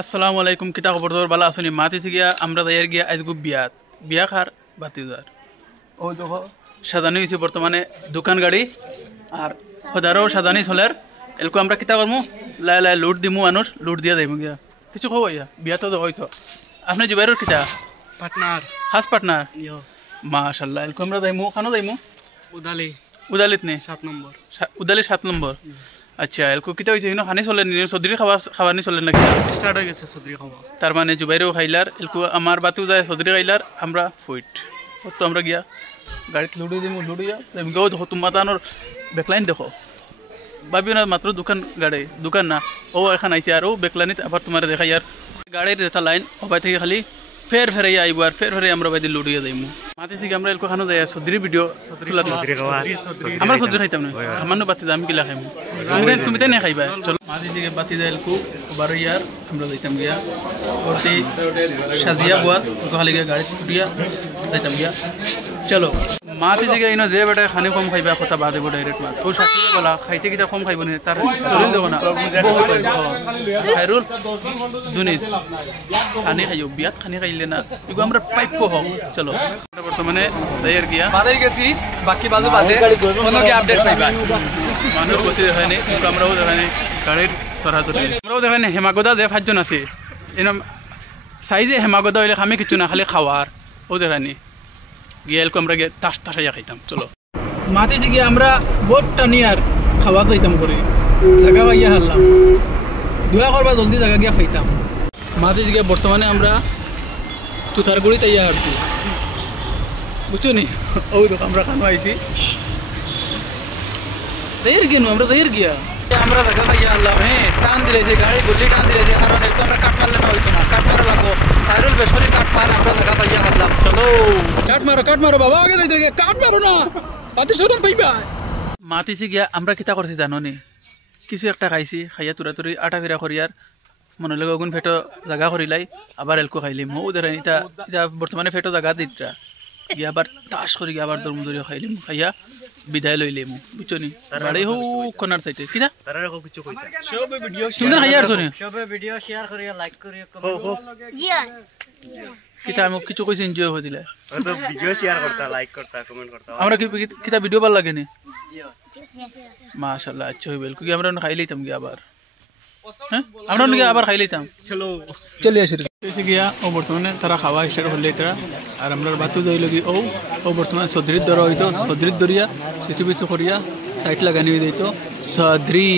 আসসালামু আলাইকুম কিতা খবর তোর বালা আসনি মাতিছে গিয়া আমরা দাইয়ার গিয়া আজগু বিয়া খার বাতিদার ও দেখো সাজানি হয়েছে বর্তমানে দোকান গাড়ি আর হজারও সাজানি চলের এলকো আমরা কিতা করমু লাই লাই লুট দিমু মানুষ লুট দিয়া যাইমু গিয়া কিছু খবর ইয়া বিয়া তো হয়তো আপনি জুবাইরের কিতা পার্টনার হাস পার্টনার মাশাআল্লাহ এলকো আমরা যাইমু খানো যাইমু উদালিত নে 7 নম্বর উদালি 7 নম্বর আচ্ছা এলকো কিতা হইছে ইনো খানি চলে নি সদরি খাবার নি চলে নাকি স্টার্ট হয়ে গেছে সদরি খাওয়া তার মানে জুবাইরেও খাইলার এলকো আমার বাতিও যায় সদরি খাইলার আমরা ফুইট তো আমরা গিয়া গাড়িতে লুড়ি দিমু লুড়িয়া গাও দেখো তোমার তানোর বেকলাইন দেখো ভাবিও না মাত্র দোকান না ও এখন আইছে আর ও বেকলানিত আবার তোমার দেখাই আর গাড়ির যেটা লাইন ওবাই থেকে খালি ফের ফেরাইয়া আইব আর ফের ফেরাই আমরা বাইদি লুড়িয়া যাইমু মাতিছি আমরা এলকো খানো যায় সদরি ভিডিও তুলা আমরা সদরি খাইতাম না আমার বাতি আমি গিলা খাইমু তুমি তাই না খাইবা চলো মাতিছি বাতি যায় এলকো বারো ইয়ার আমরা যাইতাম গিয়া ওরতে সাজিয়া বুয়া তো খালি গিয়া গাড়ি ছুটিয়া যাইতাম গিয়া চলো মাতিছি গিয়া ইনো যে বেটা খানি কম খাইবা কথা বাদে বো ডাইরেক্ট মাত ও সাথী বলা খাইতে কিটা কম খাইব নি তার শরীর দেব না বহুত খাইরুল দুনিস খানি খাইও বিয়াত খানি খাইলে না ইগো আমরা পাইপো হ চলো বর্তমানে দাইয়ার গিয়া বাদাই গেছি বাকি বাজু বাদে কোনো কি আপডেট পাইবা মানুষ গতি দেখায়নি আমরাও দেখায়নি গাড়ির সরাসরি আমরাও দেখায়নি হেমাগোদা যে 5 জন আছে এন সাইজে হেমাগোদা হইলে আমি কিছু না খালি খাওয়ার ও দেখায়নি গিয়েলকো আমরা গিয়ে তাসাইয়া খাইতাম চলো মাতিছি গিয়ে আমরা বোটটা নিয়ে আর খাওয়া যাইতাম করি জায়গা পাইয়া হারলাম দোয়া করবা জলদি জায়গা গিয়া খাইতাম মাতিছি গিয়ে বর্তমানে আমরা তুতারগুড়ি তাইয়া হারছি বুঝছো নি ওই দেখো আমরা খানো আইছি যাইর গিয়ে আমরা যাইর গিয়া আমরা জায়গা পাইয়া হারলাম হ্যাঁ টান দিলেছে গাড়ি গুলি টান দিলেছে কারণ একটু আমরা কাট মারলে না হইতো না কাট মারা লাগবো খাইরুল বেসরি কাট মার আমরা জায়গা পাইয়া হারলাম চলো কাট মারো বাবা আগে যাইতে কাট মারো না পাতি শরম পাইবা মাতিছি গিয়া আমরা কিতা করছি জানো নি কিছু একটা খাইছি খাইয়া তুরাতুরি আটা ফিরা করিয়ার মনে লাগে অগুন ফেটো জায়গা করিলাই আবার এলকো খাইলিম ও ধরেন এটা বর্তমানে ফেটো জায়গা দিতরা গিয়া আবার তাস করি গিয়া আবার দরমুদরি খাইলিম খাইয়া বিদায় লইলিম বুঝছো নি গাড়ি হো কোনার সাইডে কিনা তারা কো কিছু কইতা সবে ভিডিও সুন্দর খাইয়া আরছো নি সবে ভিডিও শেয়ার করিয়া লাইক করিয়া কমেন্ট জি কিতা আমি কিছু কইছি এনজয় হই দিলা তো ভিডিও শেয়ার করতা লাইক করতা কমেন্ট করতা আমরা কিতা ভিডিও ভাল লাগে নি মাশাআল্লাহ আচ্ছা হইবেল কি আমরা খাই লইতাম গিয়া আবার হ্যাঁ আমরা গিয়া আবার খাই লইতাম চলে আসি এসে গিয়া ও বর্তমানে তারা খাওয়া স্টার্ট হলে তারা আর আমরা বাতু দই লগি ও বর্তমানে সদরিত ধরা হইতো সদরিত ধরিয়া সিটু বিতু করিয়া সাইট লাগানি হইতো সদরি